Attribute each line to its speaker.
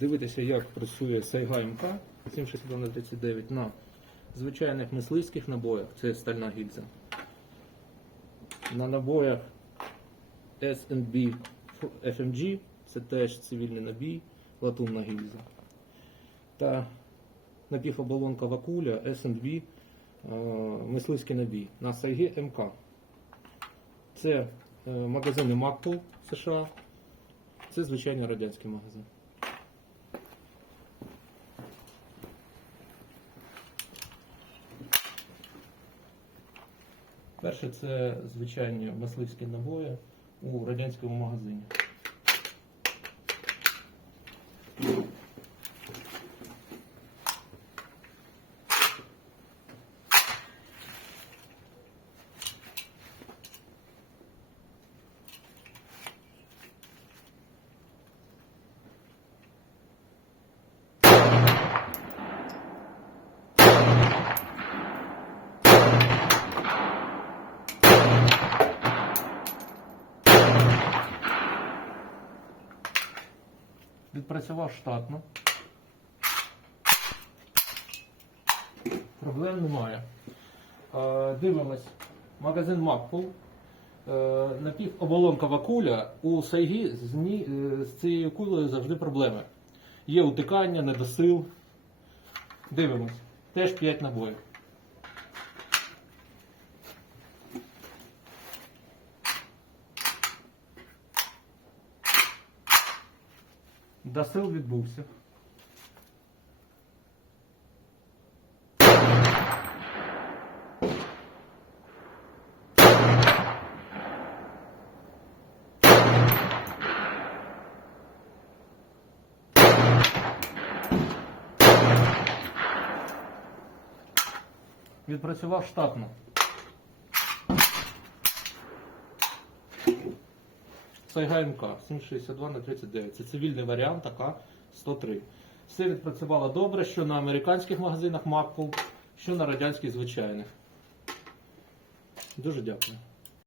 Speaker 1: дивитися, як працює Сайга МК 76239 на звичайних мисливських набоях, це стальна гільза. На набоях SNB FMG, це теж цивільний набій, латунна гільза. Та напівоболонка вакуля SNB е, мисливський набій на Сайгі МК. Це е, магазини Макпол США. Це звичайний радянський магазин. Перше це звичайні мисливські набої у радянському магазині. Відпрацював штатно. Проблем немає. Дивимось. Магазин Макпул. Е, Напівоболонка вакуля. У Сайгі з, ні- е, з цією кулею завжди проблеми. Є утикання, недосил. Дивимось. Теж 5 набоїв. Досил відбувся. Відпрацював штатно. Сайга ГМК 762 на 39. Це цивільний варіант АК-103. Все відпрацювало добре, що на американських магазинах Макпул, що на радянських звичайних. Дуже дякую.